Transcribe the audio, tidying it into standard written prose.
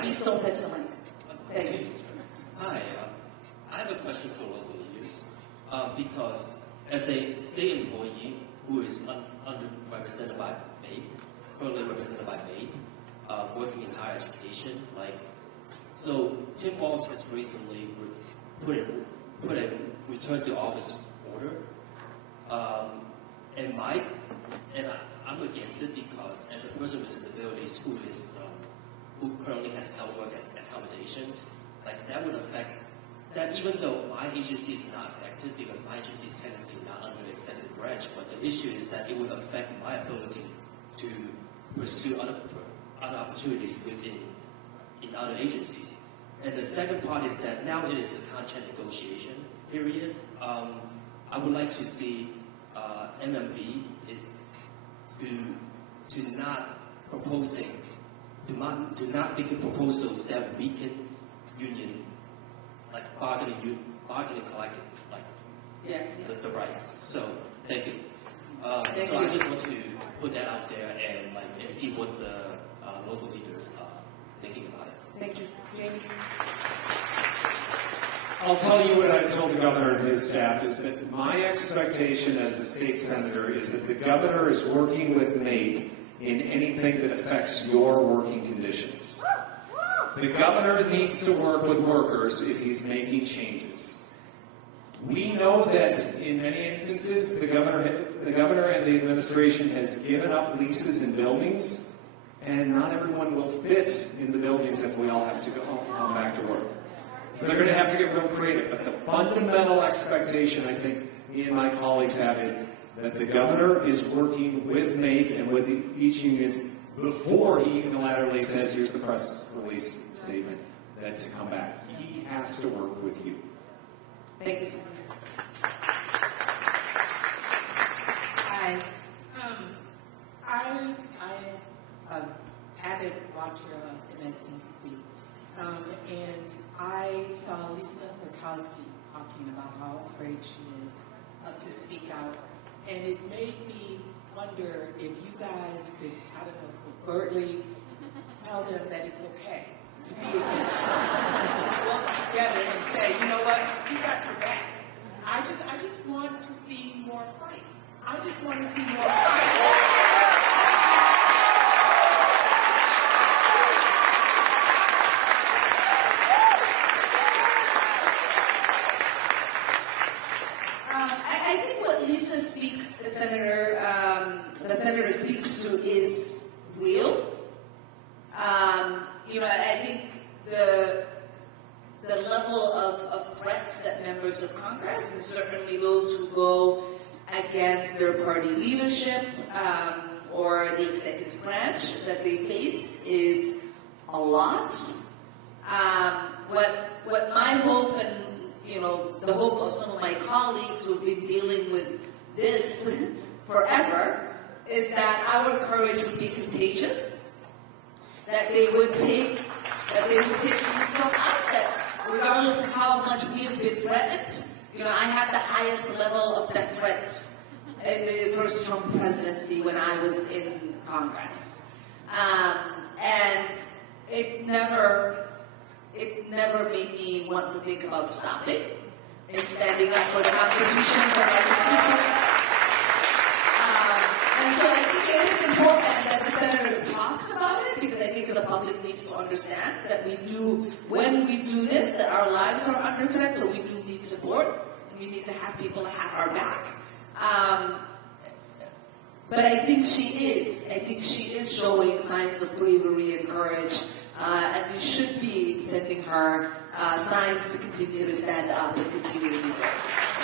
Please don't touch the mic. Thank you. Hi, I have a question for local leaders. Because as a state employee who is underrepresented by MAPE, currently represented by MAPE, working in higher education, so Tim Walz has recently put a return to office order, and I'm against it because as a person with disabilities who currently has telework accommodations, that would affect that, even though my agency is not affected because my agency is technically not under the executive branch, but the issue is that it would affect my ability to pursue other opportunities in other agencies. And the second part is that now it is a contract negotiation period. I would like to see MMB to not making proposals that weaken union, bargaining collective, the rights. So thank you. I just want to put that out there and see what the local leaders are thinking about it. Thank you. Jamie? I'll tell you what I've told the governor and his staff is that my expectation as the state senator is that the governor is working with MAPE in anything that affects your working conditions. The governor needs to work with workers if he's making changes. We know that in many instances, the governor and the administration has given up leases in buildings, and not everyone will fit in the buildings if we all have to go back to work. So they're going to have to get real creative. But the fundamental expectation, I think, me and my colleagues have is that the governor is working with MAPE and with each union before he unilaterally says, here's the press release statement, that to come back. He has to work with you. Thank you. Hi. I'm an avid watcher of MSNBC. And I saw Lisa Murkowski talking about how afraid she is to speak out. And it made me wonder if you guys could, I don't know, covertly tell them that it's okay to be against Trump. Just work together and say, you know what, we got your back. I just want to see more fight. I just want to see more fight. I think what Lisa speaks, the senator speaks to is real. I think the level of threats that members of Congress, and certainly those who go against their party leadership or the executive branch that they face is a lot. What my hope and the hope of some of my colleagues who've been dealing with this forever is that our courage would be contagious, that they would take cues from us, that regardless of how much we have been threatened, I had the highest level of death threats in the first Trump presidency when I was in Congress. And it never made me want to think about stopping and standing up for the Constitution, for my constituents. And so I think it is important that the senator talks about it, because I think the public needs to understand that when we do this, that our lives are under threat, so we do need support, and we need to have people to have our back. But I think she is showing signs of bravery and courage, and we should be sending her signs to continue to stand up and continue to be brave.